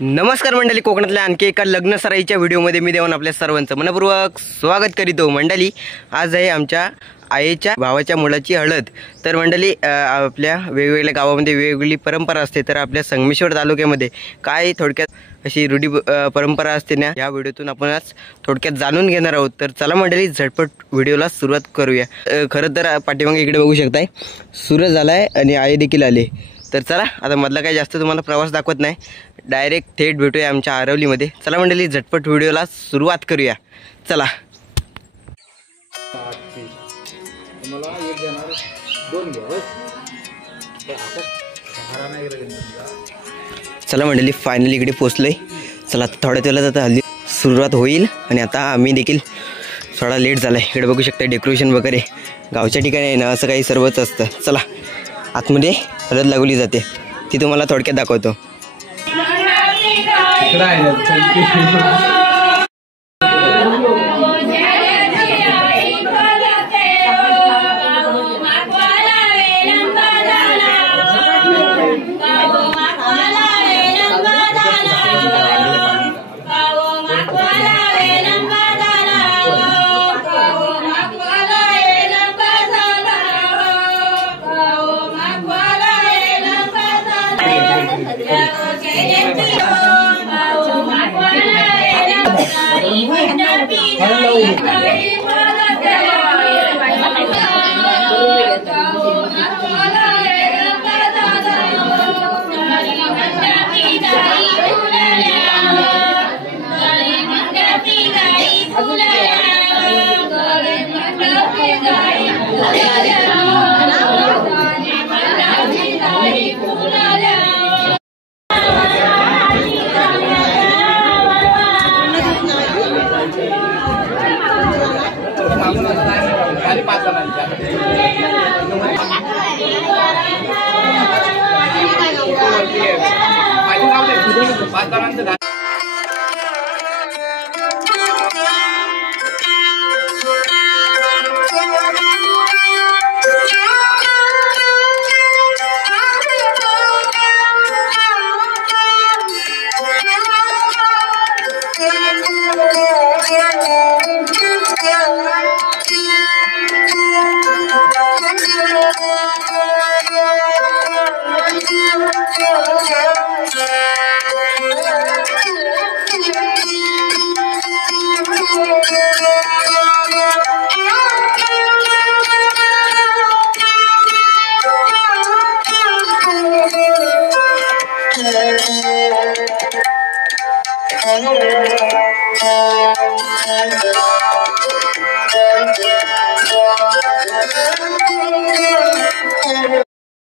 नमस्कार मंडळी, कोकणातल्या आणखी एका लग्न सराईच्या व्हिडिओमध्ये मी देऊन आपल्या सर्वांचं मनपूर्वक स्वागत करीतो। मंडळी, आज आहे आमच्या आईच्या भावाच्या मुलाची हळद। तर मंडळी, आपल्या वेगवेगळ्या गावामध्ये वेगवेगळी परंपरा असते, तर आपल्या संगमेश्वर तालुक्यामध्ये काय थोडक्यात अशी रूढी परंपरा असते ना, या व्हिडिओतून आपण आज थोडक्यात जाणून घेणार आहोत। तर चला मंडळी, झटपट व्हिडिओला सुरुवात करूया। खरं तर पाठीमागे इकडे बघू शकताय सूरज झालाय आणि आई देखील आले। तर चला, आता मधला काही जास्त तुम्हाला प्रवास दाखवत नाही, डायरेक्ट थेट भेटूया आमच्या आरवलीमध्ये। चला मंडळी, झटपट व्हिडिओला सुरुवात करूया, चला। चला मंडळी, फायनली इकडे पोचलोय। चला, थोड्याच वेळात आता हल्ली सुरुवात होईल आणि आता आम्ही देखील थोडा लेट झाला आहे। इकडे बघू शकता डेकोरेशन वगैरे गावच्या ठिकाणी आहे ना, असं काही सर्वच असतं। चला, आतमध्ये हळद लागवली जाते, ती तुम्हाला थोडक्यात दाखवतो।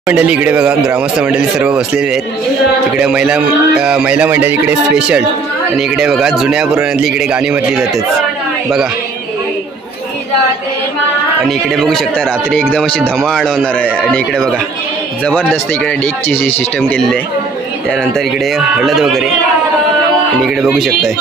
मंडळी इकडे बघा, ग्रामस्थ मंडळी सर्व बसलेले आहेत। इकडे महिला मंडळी इकडे स्पेशल, आणि इकडे बघा जुन्या पुराणातली इकडे गाणी म्हटली जातात बघा। आणि इकडे बघू शकता रात्री एकदम अशी धमाल होणार आहे। आणि इकडे बघा जबरदस्त इकडे डेकची सिस्टम केलेली आहे। त्यानंतर इकडे हळद वगैरे, आणि इकडे बघू शकताय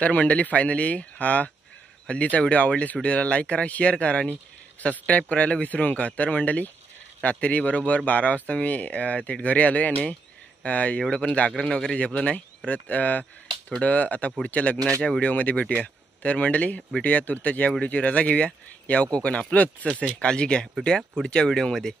तर मंडळी फायनली हा हल्दीचा व्हिडिओ आवडल्यास व्हिडिओला लाईक करा, शेअर करा आणि सबस्क्राईब करायला विसरू नका। तर मंडळी रात्री बरोबर 12 वाजता मी थेट घरी आलो आहे आणि एवढं पण जागरण वगैरे झेपलं नाही। परत थोडं आता पुढच्या लग्नाच्या व्हिडिओमध्ये भेटूया। तर मंडळी भेटूया तुर्तच, या व्हिडिओची रजा घेऊया। याव कोकण आपलंच असं आहे, काळजी घ्या, भेटूया पुढच्या व्हिडिओमध्ये।